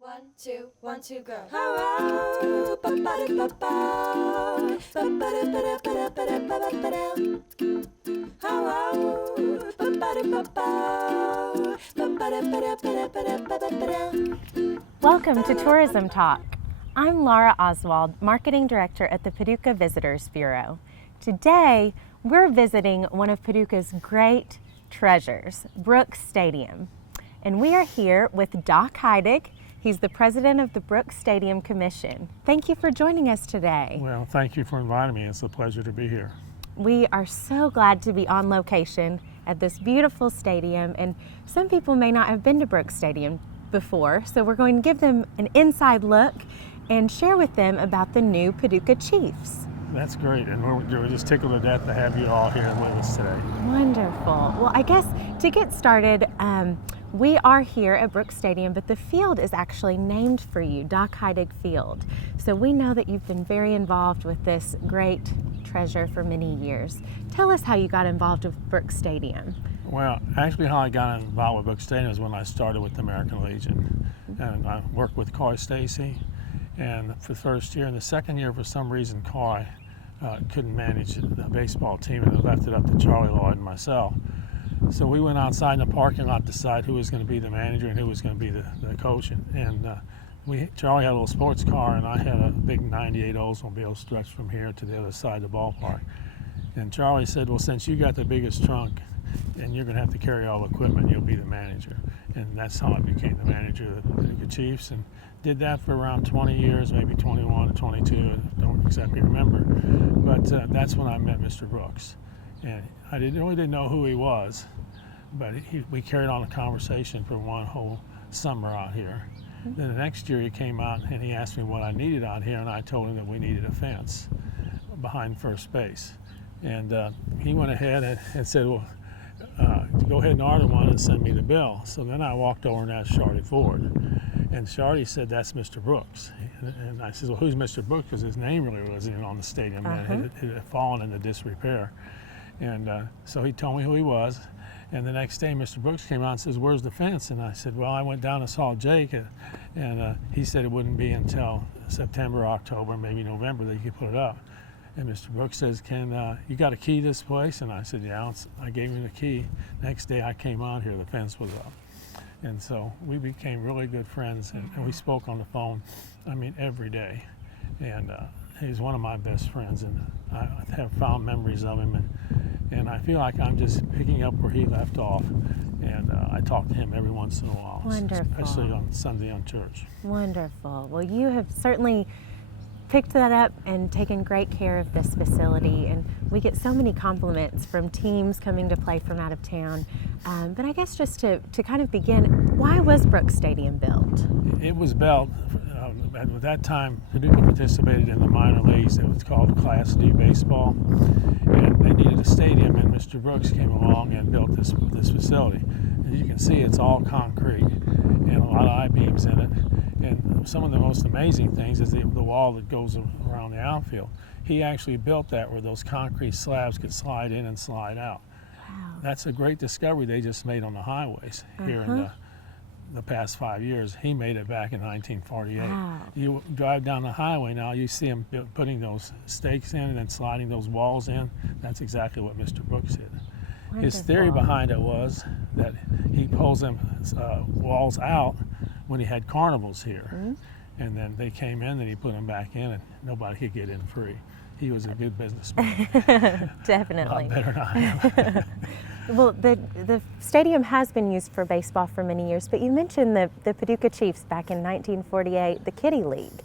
1, 2, go. Hello, ba-ba-da-ba-ba. Ba-ba-da-ba-da-ba-da-ba-da-ba-da. Hello, ba-ba-da-ba-ba. Ba-ba-da-ba-da-ba-da-ba-da-ba-da. Welcome to Tourism Talk. I'm Laura Oswald, Marketing Director at the Paducah Visitors Bureau. Today, we're visiting one of Paducah's great treasures, Brooks Stadium. And we are here with Doc Hideg. He's the president of the Brooks Stadium Commission. Thank you for joining us today. Well, thank you for inviting me. It's a pleasure to be here. We are so glad to be on location at this beautiful stadium, and some people may not have been to Brooks Stadium before, so we're going to give them an inside look and share with them about the new Paducah Chiefs. That's great, and we're just tickled to death to have you all here with us today. Wonderful. Well, I guess to get started, we are here at Brooks Stadium, but the field is actually named for you, Doc Hideg Field. So we know that you've been very involved with this great treasure for many years. Tell us how you got involved with Brooks Stadium. Well, actually how I got involved with Brooks Stadium is when I started with the American Legion. And I worked with Coy Stacy, and for the first year. And the second year, for some reason, Coy couldn't manage the baseball team and left it up to Charlie Lloyd and myself. So we went outside in the parking lot to decide who was going to be the manager and who was going to be the coach. And Charlie had a little sports car, and I had a big 98 Oldsmobile stretched from here to the other side of the ballpark. And Charlie said, well, since you got the biggest trunk and you're going to have to carry all the equipment, you'll be the manager. And that's how I became the manager of the Paducah Chiefs, and did that for around 20 years, maybe 21 or 22, I don't exactly remember. But that's when I met Mr. Brooks. And I really didn't know who he was, but we carried on a conversation for one whole summer out here. Then the next year he came out and he asked me what I needed out here, and I told him that we needed a fence behind first base. And he went ahead and said, well, go ahead and order one and send me the bill. So then I walked over and asked Shardy Ford. And Shardy said, that's Mr. Brooks. And I said, well, who's Mr. Brooks? Because his name really wasn't even on the stadium. It had fallen into disrepair. And so he told me who he was. And the next day, Mr. Brooks came out and says, where's the fence? And I said, well, I went down and saw Jake, and he said it wouldn't be until September, October, maybe November that you could put it up. And Mr. Brooks says, you got a key to this place? And I said, yeah. I gave him the key. Next day I came out here, the fence was up. And so we became really good friends, and we spoke on the phone, every day. And he's one of my best friends, and I have fond memories of him. And I feel like I'm just picking up where he left off. And I talk to him every once in a while, Wonderful. Especially on Sunday on church. Wonderful. Well, you have certainly picked that up and taken great care of this facility, and we get so many compliments from teams coming to play from out of town. But I guess just to kind of begin, why was Brooks Stadium built? It was built, at that time, Paducah participated in the minor leagues. It was called Class D baseball, and they needed a stadium, and Mr. Brooks came along and built this facility. As you can see, it's all concrete and a lot of I-beams in it. And some of the most amazing things is the wall that goes around the outfield. He actually built that where those concrete slabs could slide in and slide out. Wow. That's a great discovery they just made on the highways here in the past 5 years. He made it back in 1948. Wow. You drive down the highway now, you see him putting those stakes in and then sliding those walls in. That's exactly what Mr. Brooks did. Wonderful. His theory behind it was that he pulls them walls out when he had carnivals here. And then they came in and he put them back in, and nobody could get in free. He was a good businessman. Definitely. A lot better than I am. Well, the stadium has been used for baseball for many years, but you mentioned the Paducah Chiefs back in 1948, the Kitty League.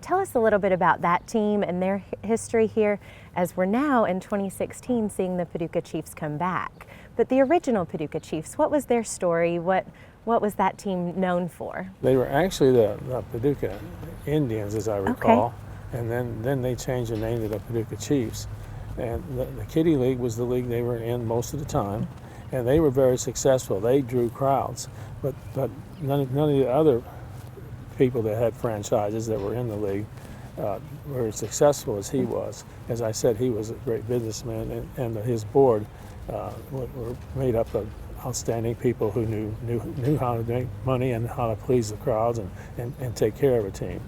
Tell us a little bit about that team and their history here, as we're now in 2016 seeing the Paducah Chiefs come back. But the original Paducah Chiefs, what was their story? What was that team known for? They were actually the Paducah Indians, as I recall, and then they changed the name to the Paducah Chiefs. And the Kitty League was the league they were in most of the time, and they were very successful. They drew crowds, but none of the other people that had franchises that were in the league were as successful as he was. As I said, he was a great businessman, and his board were made up of outstanding people who knew how to make money and how to please the crowds and take care of a team.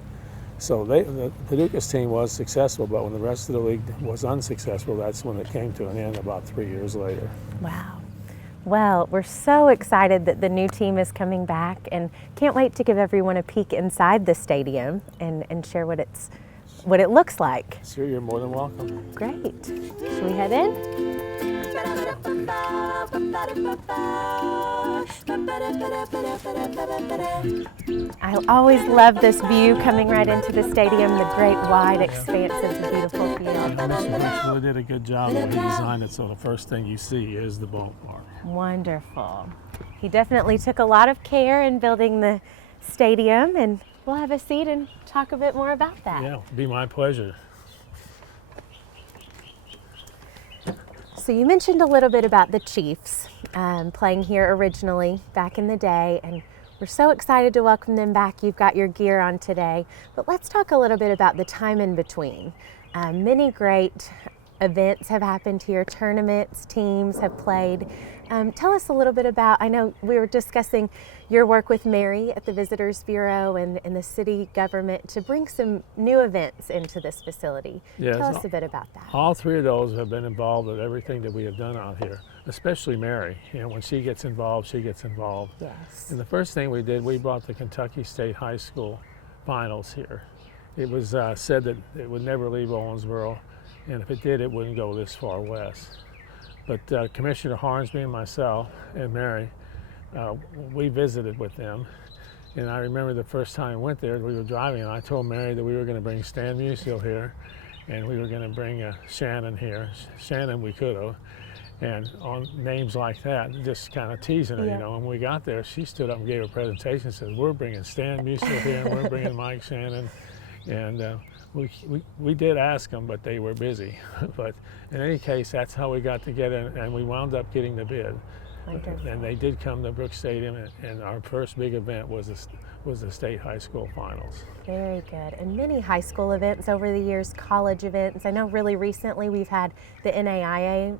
So the Paducah's team was successful, but when the rest of the league was unsuccessful, that's when it came to an end about 3 years later. Wow. Well, we're so excited that the new team is coming back and can't wait to give everyone a peek inside the stadium and share what it looks like. Sure, you're more than welcome. Great. Should we head in? I always love this view coming right into the stadium, the great wide expanse of the beautiful field. Mr. Hicks really did a good job when he designed it, so the first thing you see is the ballpark. Wonderful. He definitely took a lot of care in building the stadium, and we'll have a seat and talk a bit more about that. Yeah, it'd be my pleasure. So you mentioned a little bit about the Chiefs playing here originally back in the day, and we're so excited to welcome them back. You've got your gear on today, but let's talk a little bit about the time in between. Many great events have happened here, tournaments, teams have played. Tell us a little bit about, I know we were discussing your work with Mary at the Visitors Bureau and the city government to bring some new events into this facility. Yes, Tell us a bit about that. All three of those have been involved with everything that we have done out here, especially Mary. You know, when she gets involved, she gets involved. Yes. And the first thing we did, we brought the Kentucky State High School finals here. It was said that it would never leave Owensboro, and if it did, it wouldn't go this far west. But Commissioner Hornsby and myself and Mary, we visited with them. And I remember the first time I went there, we were driving, and I told Mary that we were going to bring Stan Musial here, and we were going to bring Shannon here. Shannon we could have. And on names like that, just kind of teasing her, Yeah. you know. And when we got there, she stood up and gave a presentation and said, we're bringing Stan Musial here, and we're bringing Mike Shannon. And we did ask them, but they were busy. But in any case, that's how we got together, and we wound up getting the bid. Wonderful. And they did come to Brooks Stadium, and our first big event was the state high school finals. Very good. And many high school events over the years, college events. I know really recently we've had the NAIA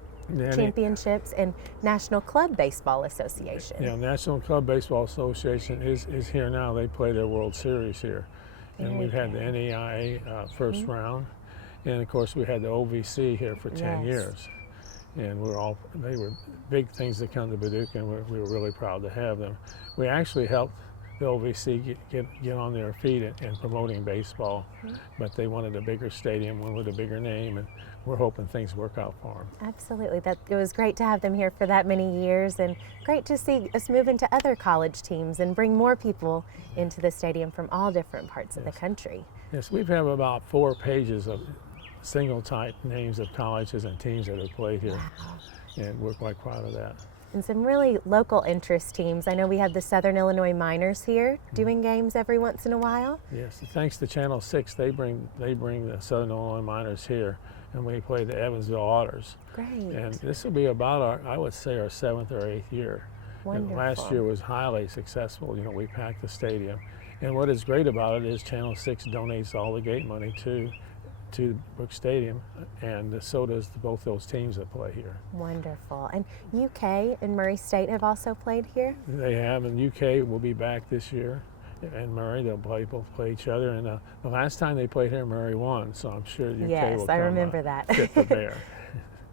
championships and National Club Baseball Association. Yeah, National Club Baseball Association is here now. They play their World Series here. And we've had the NAIA first round, and of course we had the OVC here for 10 years. And they were big things that come to Paducah, and we were really proud to have them. We actually helped the OVC get on their feet in promoting baseball, but they wanted a bigger stadium, one with a bigger name, and we're hoping things work out for them. Absolutely. It was great to have them here for that many years, and great to see us move into other college teams and bring more people into the stadium from all different parts of the country. Yes, we have about 4 pages of single type names of colleges and teams that have played here. Wow. And we're quite proud of that. And some really local interest teams. I know we have the Southern Illinois Miners here doing games every once in a while. Yes, thanks to Channel 6, they bring the Southern Illinois Miners here, and we play the Evansville Otters. Great. And this will be about I would say our 7th or 8th year. Wonderful. And last year was highly successful. You know, we packed the stadium. And what is great about it is Channel 6 donates all the gate money to Brooks Stadium, and so does both those teams that play here. Wonderful. And UK and Murray State have also played here? They have, and UK will be back this year, and Murray, they'll both play each other. And the last time they played here, Murray won, so I'm sure UK yes, will come I remember that. fit the bear.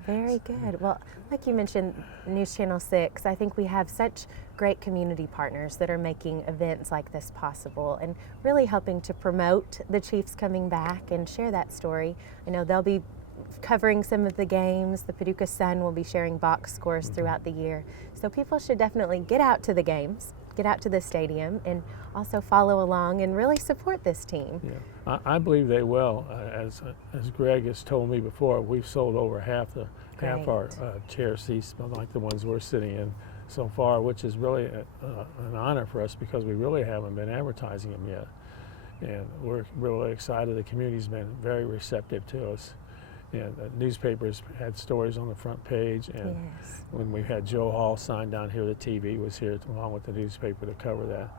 Very good. Well, like you mentioned, News Channel 6, I think we have such great community partners that are making events like this possible and really helping to promote the Chiefs coming back and share that story. I know they'll be covering some of the games. The Paducah Sun will be sharing box scores throughout the year. So people should definitely get out to the games, get out to the stadium, and also follow along and really support this team. Yeah, I believe they will. As Greg has told me before, we've sold over half our chair seats, like the ones we're sitting in so far, which is really an honor for us because we really haven't been advertising them yet. And we're really excited. The community's been very receptive to us. And newspapers had stories on the front page, and when we had Joe Hall sign down here, the TV was here along with the newspaper to cover that.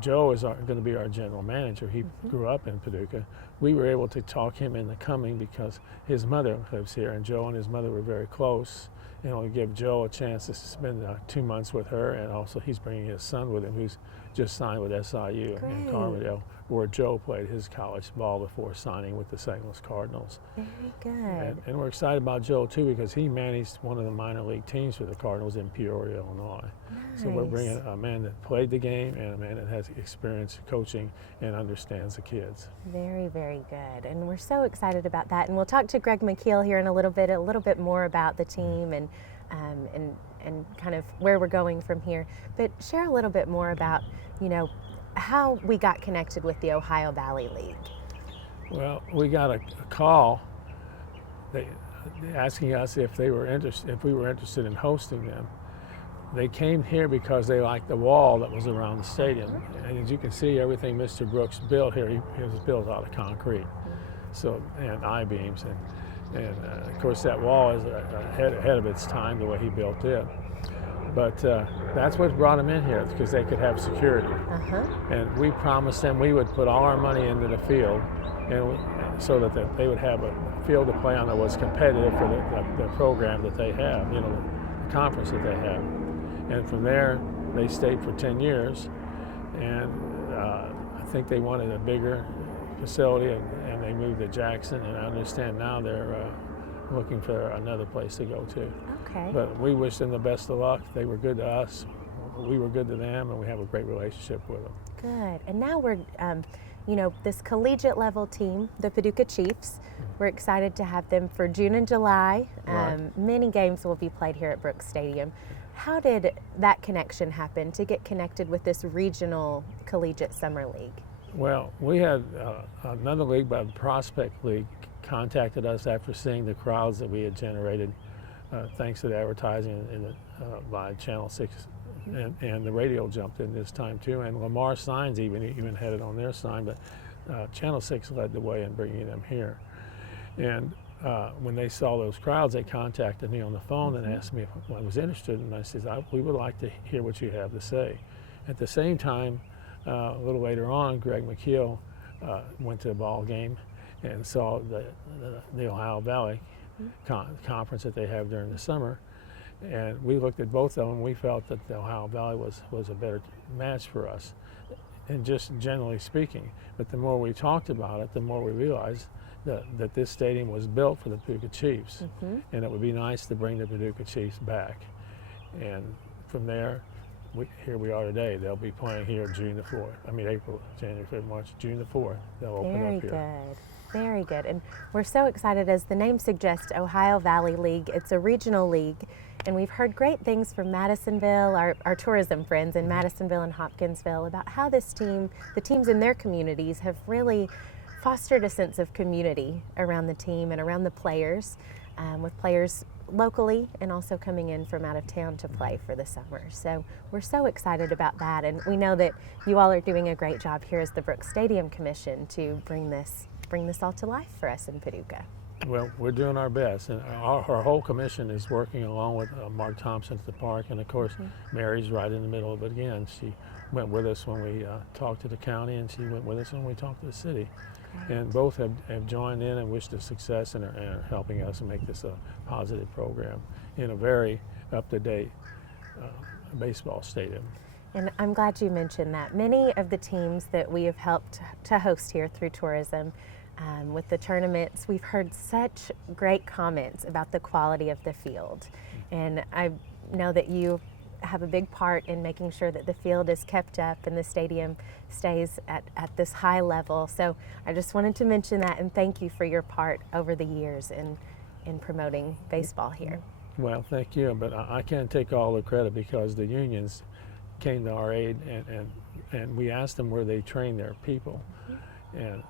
Joe is going to be our general manager. He grew up in Paducah. We were able to talk him into coming because his mother lives here, and Joe and his mother were very close. And we'll give Joe a chance to spend 2 months with her, and also he's bringing his son with him, who's just signed with SIU in Carbondale, where Joe played his college ball before signing with the St. Louis Cardinals. Very good. And we're excited about Joe too because he managed one of the minor league teams for the Cardinals in Peoria, Illinois. Nice. So we're bringing a man that played the game and a man that has experience coaching and understands the kids. Very, very good. And we're so excited about that. And we'll talk to Greg McKeel here in a little bit more about the team and kind of where we're going from here. But share a little bit more about, how we got connected with the Ohio Valley League. Well, we got a call asking us if we were interested in hosting them. They came here because they liked the wall that was around the stadium. And as you can see, everything Mr. Brooks built here, he was built out of concrete, and I-beams. And of course, that wall is ahead of its time, the way he built it. But that's what brought them in here, because they could have security. And we promised them we would put all our money into the field, and so that they would have a field to play on that was competitive for the program that they have, the conference that they have. And from there, they stayed for 10 years, and I think they wanted a bigger facility, and they moved to Jackson, and I understand now they're looking for another place to go to. Okay. But we wish them the best of luck. They were good to us, we were good to them, and we have a great relationship with them. Good. And now we're, this collegiate level team, the Paducah Chiefs, we're excited to have them for June and July. Right. Many games will be played here at Brooks Stadium. How did that connection happen to get connected with this regional collegiate summer league? Well, we had another league by the Prospect League contacted us after seeing the crowds that we had generated thanks to the advertising by Channel 6, and the radio jumped in this time too, and Lamar Signs even had it on their sign, but Channel 6 led the way in bringing them here. And when they saw those crowds, they contacted me on the phone and asked me if I was interested, and I said, we would like to hear what you have to say. At the same time, a little later on, Greg McKeel went to a ball game and saw the Ohio Valley conference that they have during the summer, and we looked at both of them. We felt that the Ohio Valley was a better match for us, and just generally speaking. But the more we talked about it, the more we realized that this stadium was built for the Paducah Chiefs, and it would be nice to bring the Paducah Chiefs back. And from there, here we are today. They'll be playing here June the 4th. April, January, February, March, June the 4th. They'll open up here. Very good. Very good. And we're so excited, as the name suggests, Ohio Valley League. It's a regional league, and we've heard great things from Madisonville, our tourism friends in Madisonville and Hopkinsville, about how the teams in their communities have really fostered a sense of community around the team and around the players, with players locally and also coming in from out of town to play for the summer. So we're so excited about that, and we know that you all are doing a great job here as the Brooks Stadium Commission to bring this all to life for us in Paducah. Well, we're doing our best, and our whole commission is working along with Mark Thompson at the park, and of course Mary's right in the middle of it again. She went with us when we talked to the county, and she went with us when we talked to the city. And both have joined in and wished us success and are helping us make this a positive program in a very up-to-date baseball stadium. And I'm glad you mentioned that. Many of the teams that we have helped to host here through tourism, with the tournaments, we've heard such great comments about the quality of the field. And I know that you have a big part in making sure that the field is kept up and the stadium stays at this high level. So I just wanted to mention that, and thank you for your part over the years in promoting baseball here. Well, thank you, but I can't take all the credit because the unions came to our aid, and we asked them where they train their people. And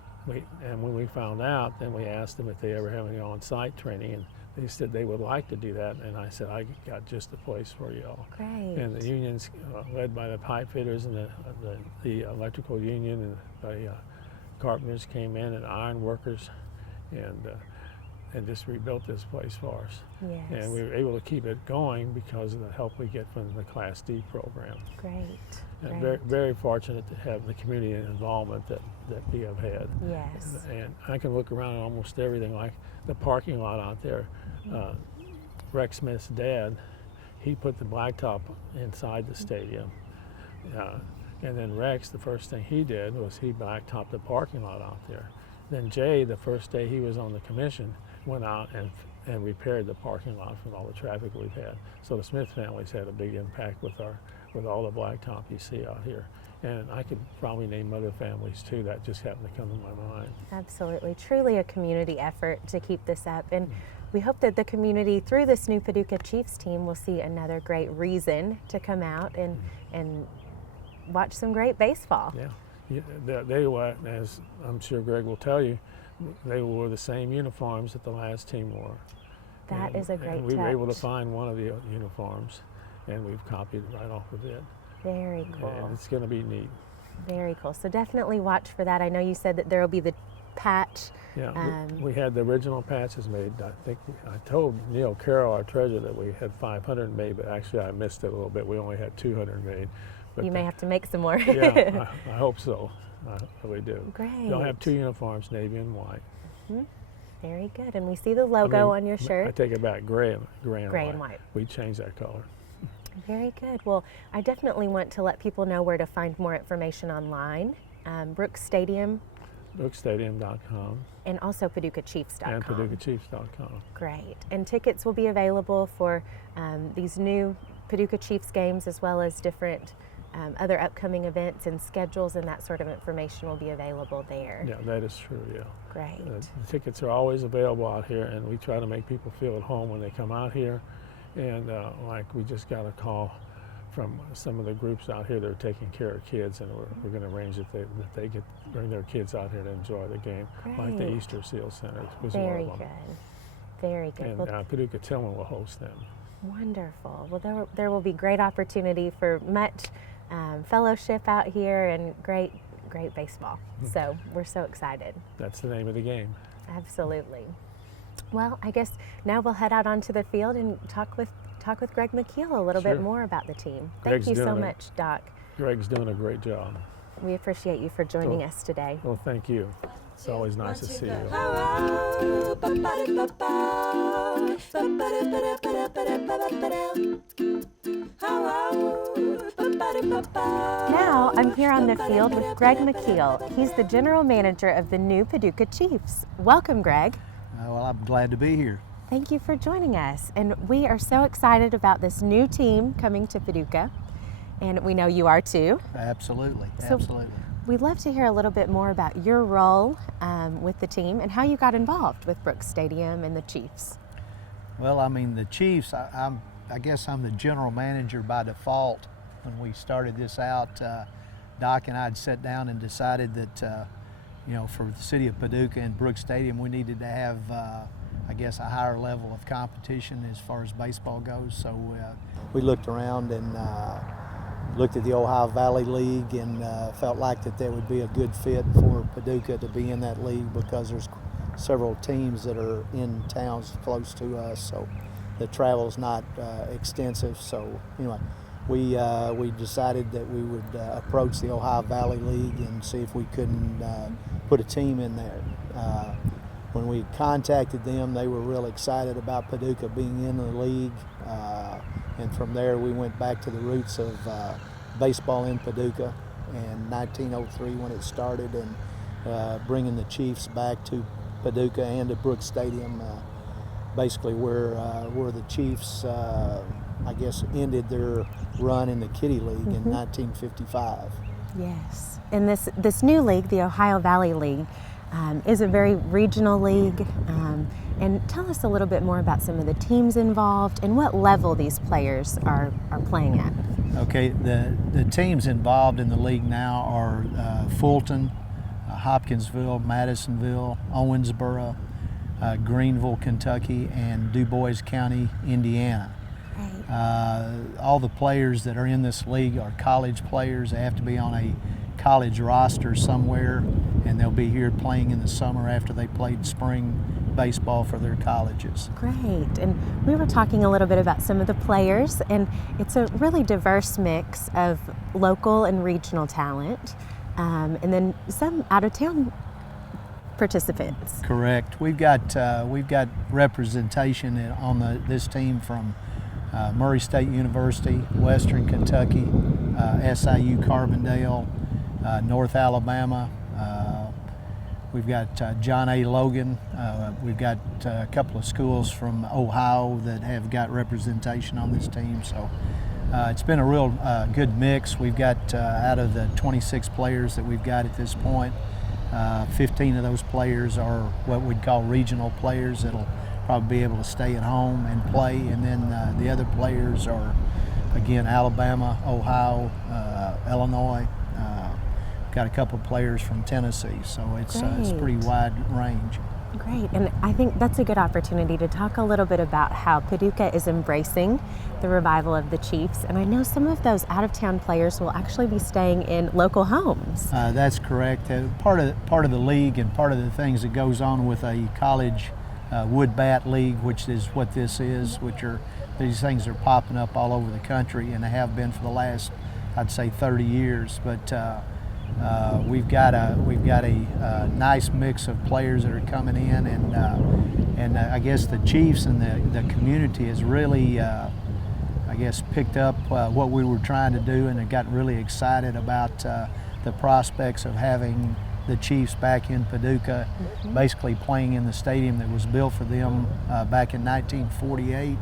when we found out, then we asked them if they ever have any on-site training, and they said they would like to do that, and I said, I got just the place for y'all. Great. And the unions, led by the pipe fitters and the electrical union and the carpenters came in, and iron workers, and and just rebuilt this place for us. Yes. And we were able to keep it going because of the help we get from the Class D program. Great. And Great. very fortunate to have the community involvement that we have had. Yes. And I can look around at almost everything, like the parking lot out there. Rex Smith's dad, he put the blacktop inside the stadium. And then Rex, the first thing he did was he blacktopped the parking lot out there. Then Jay, the first day he was on the commission, went out and repaired the parking lot from all the traffic we've had. So the Smith family's had a big impact with all the blacktop you see out here. And I could probably name other families too that just happened to come to my mind. Absolutely. Truly a community effort to keep this up. And we hope that the community, through this new Paducah Chiefs team, will see another great reason to come out and watch some great baseball. Yeah, they were, as I'm sure Greg will tell you, they wore the same uniforms that the last team wore. That is a great and we were able to touch. find one of the uniforms, and we've copied right off of it. Very cool. And it's going to be neat. Very cool. So definitely watch for that. I know you said that there will be the patch. Yeah, we had the original patches made. I think I told Neil Carroll, our treasurer, that we had 500 made, but actually I missed it a little bit. We only had 200 made. But You may have to make some more. Yeah, I hope so. I really do. Great. They'll have two uniforms, navy and white. Very good. And we see the logo on your shirt. I take it back, gray and white. We changed that color. Very good. Well, I definitely want to let people know where to find more information online. Brooks Stadium. BrooksStadium.com. And also PaducahChiefs.com. And PaducahChiefs.com. Great. And tickets will be available for these new Paducah Chiefs games, as well as different other upcoming events, and schedules and that sort of information will be available there. Yeah, that is true, yeah. Great. The tickets are always available out here, and we try to make people feel at home when they come out here. And like we just got a call from some of the groups out here that are taking care of kids, and we're going to arrange that they get bring their kids out here to enjoy the game. Great. Like the Easter Seal Center was Very one of them. good. Very good. And Well, Paducah Tillman will host them. wonderful. Well, there will be great opportunity for much fellowship out here and great baseball. So we're so excited. That's the name of the game. Absolutely. Well, I guess now we'll head out onto the field and talk with Greg McKeel a little bit Sure. more about the team. Greg's Thank you so doing it. much, Doc. Greg's doing a great job. We appreciate you for joining us today. Well, thank you. It's always nice to see you. How Now I'm here on the field with Greg McKeel. He's the general manager of the new Paducah Chiefs. Welcome, Greg. Well, I'm glad to be here. Thank you for joining us. And we are so excited about this new team coming to Paducah. And we know you are too. Absolutely, So- absolutely. We'd love to hear a little bit more about your role with the team and how you got involved with Brooks Stadium and the Chiefs. Well, I mean, the Chiefs, I guess I'm the general manager by default. When we started this out, Doc and I had sat down and decided that, for the city of Paducah and Brooks Stadium, we needed to have, I guess, a higher level of competition as far as baseball goes. So we looked around and looked at the Ohio Valley League and felt like that would be a good fit for Paducah to be in that league because there's several teams that are in towns close to us, so the travel's not extensive. So anyway, we decided that we would approach the Ohio Valley League and see if we couldn't put a team in there. When we contacted them, they were real excited about Paducah being in the league. And from there, we went back to the roots of baseball in Paducah in 1903 when it started, and bringing the Chiefs back to Paducah and to Brooks Stadium, basically where the Chiefs, I guess, ended their run in the Kitty League in 1955. Yes. And this new league, the Ohio Valley League, is a very regional league. And tell us a little bit more about some of the teams involved and what level these players are playing at. Okay, the teams involved in the league now are Fulton, Hopkinsville, Madisonville, Owensboro, Greenville, Kentucky, and Du Bois County, Indiana. All the players that are in this league are college players. They have to be on a college roster somewhere, and they'll be here playing in the summer after they played spring baseball for their colleges. Great. And we were talking a little bit about some of the players, and it's a really diverse mix of local and regional talent, and then some out-of-town participants. Correct. We've got representation on this team from Murray State University, Western Kentucky, SIU Carbondale, North Alabama. We've got John A. Logan. We've got a couple of schools from Ohio that have got representation on this team. So it's been a real good mix. We've got out of the 26 players that we've got at this point, 15 of those players are what we'd call regional players that'll probably be able to stay at home and play. And then the other players are, again, Alabama, Ohio, Illinois. Got a couple of players from Tennessee, so it's a pretty wide range. Great, and I think that's a good opportunity to talk a little bit about how Paducah is embracing the revival of the Chiefs. And I know some of those out-of-town players will actually be staying in local homes. That's correct. Part of the league and part of the things that goes on with a college wood bat league, which is what this is, these things are popping up all over the country, and they have been for the last, I'd say, 30 years. But we've got a nice mix of players that are coming in, and I guess the Chiefs and the community has really, I guess, picked up what we were trying to do, and have gotten really excited about the prospects of having the Chiefs back in Paducah, basically playing in the stadium that was built for them back in 1948.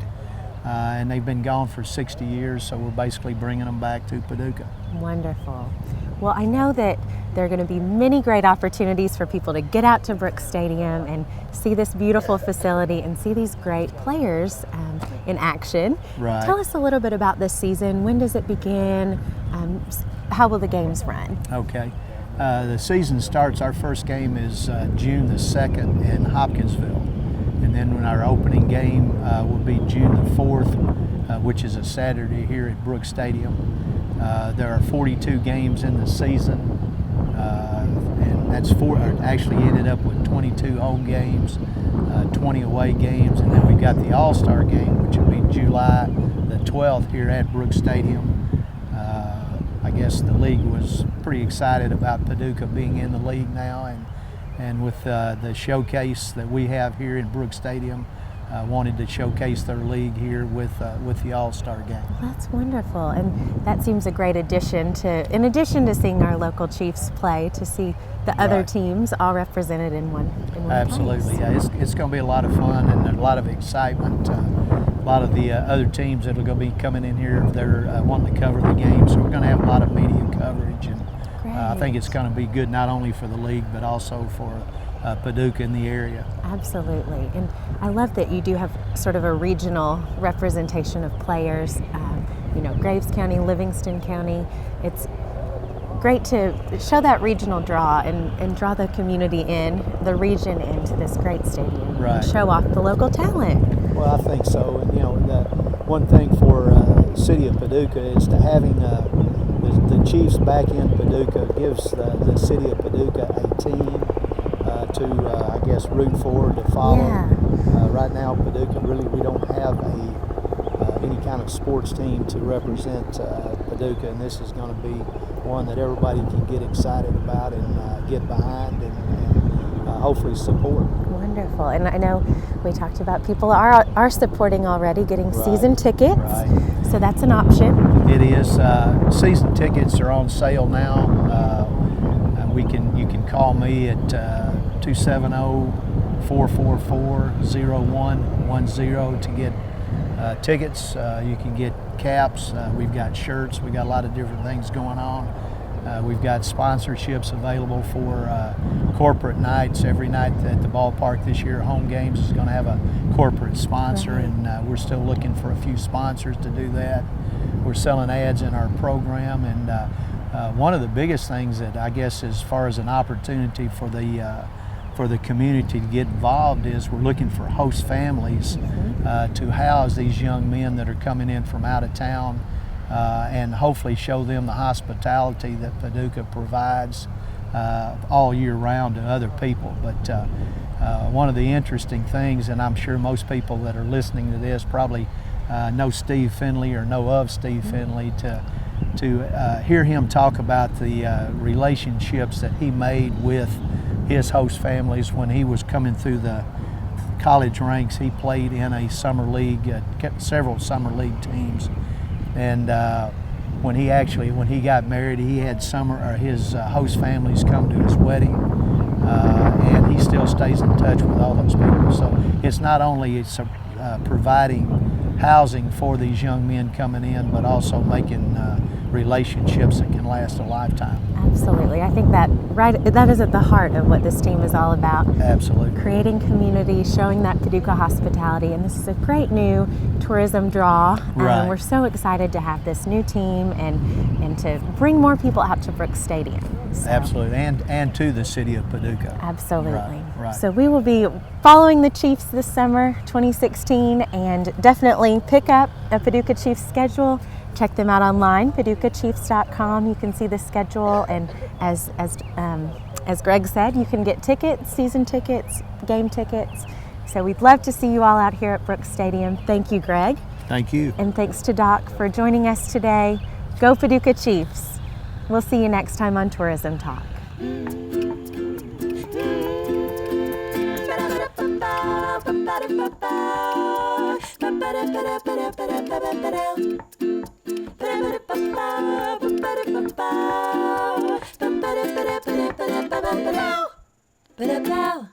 And they've been gone for 60 years, so we're basically bringing them back to Paducah. Wonderful. Well, I know that there are going to be many great opportunities for people to get out to Brooks Stadium and see this beautiful facility and see these great players in action. Right. Tell us a little bit about this season. When does it begin? How will the games run? Okay. The season starts, our first game is June the 2nd in Hopkinsville. And then when our opening game will be June the 4th, which is a Saturday here at Brooks Stadium. There are 42 games in the season, and that's actually ended up with 22 home games, 20 away games, and then we've got the All-Star game, which will be July the 12th here at Brooks Stadium. I guess the league was pretty excited about Paducah being in the league now, and with the showcase that we have here in Brooks Stadium, wanted to showcase their league here with the All-Star game. That's wonderful, and that seems a great addition in addition to seeing our local Chiefs play, to see the other teams all represented in one Absolutely, place. yeah. It's going to be a lot of fun and a lot of excitement. A lot of the other teams that are going to be coming in here, they're wanting to cover the game, so we're going to have a lot of media coverage, and I think it's going to be good not only for the league but also for Paducah in the area. Absolutely, and I love that you do have sort of a regional representation of players. Graves County, Livingston County. It's great to show that regional draw and draw the community in, the region into this great stadium, and show off the local talent. Well, I think so, and the one thing for the city of Paducah is to having the Chiefs back in Paducah gives the city of Paducah a team to, I guess, root for, to follow. Yeah. Right now, Paducah, really, we don't have any kind of sports team to represent Paducah, and this is going to be one that everybody can get excited about and get behind and hopefully support. Wonderful, and I know we talked about people are supporting already, getting season tickets. Right. So that's an option. It is. Season tickets are on sale now. You can call me at 270-444-0110 to get tickets. You can get caps. We've got shirts. We've got a lot of different things going on. We've got sponsorships available for corporate nights. Every night at the ballpark this year, home games is going to have a corporate sponsor, and we're still looking for a few sponsors to do that. We're selling ads in our program, and one of the biggest things that I guess as far as an opportunity for the community to get involved is we're looking for host families to house these young men that are coming in from out of town, and hopefully show them the hospitality that Paducah provides all year round to other people. But one of the interesting things, and I'm sure most people that are listening to this probably know Steve Finley or know of Steve Finley, to hear him talk about the relationships that he made with his host families when he was coming through the college ranks. He played in a summer league, kept several summer league teams, and when he got married, he had his host families come to his wedding, and he still stays in touch with all those people. So it's not only providing housing for these young men coming in, but also making relationships that can last a lifetime. Absolutely. I think that is at the heart of what this team is all about. Absolutely. Creating community, showing that Paducah hospitality, and this is a great new tourism draw. Right. We're so excited to have this new team and to bring more people out to Brooks Stadium. So. Absolutely, and to the city of Paducah. Absolutely. Right. So we will be following the Chiefs this summer, 2016, and definitely pick up a Paducah Chiefs schedule. Check them out online, paducahchiefs.com. You can see the schedule, and as Greg said, you can get tickets, season tickets, game tickets. So we'd love to see you all out here at Brooks Stadium. Thank you, Greg. Thank you. And thanks to Doc for joining us today. Go Paducah Chiefs. We'll see you next time on Tourism Talk. Ba-da-ba-ba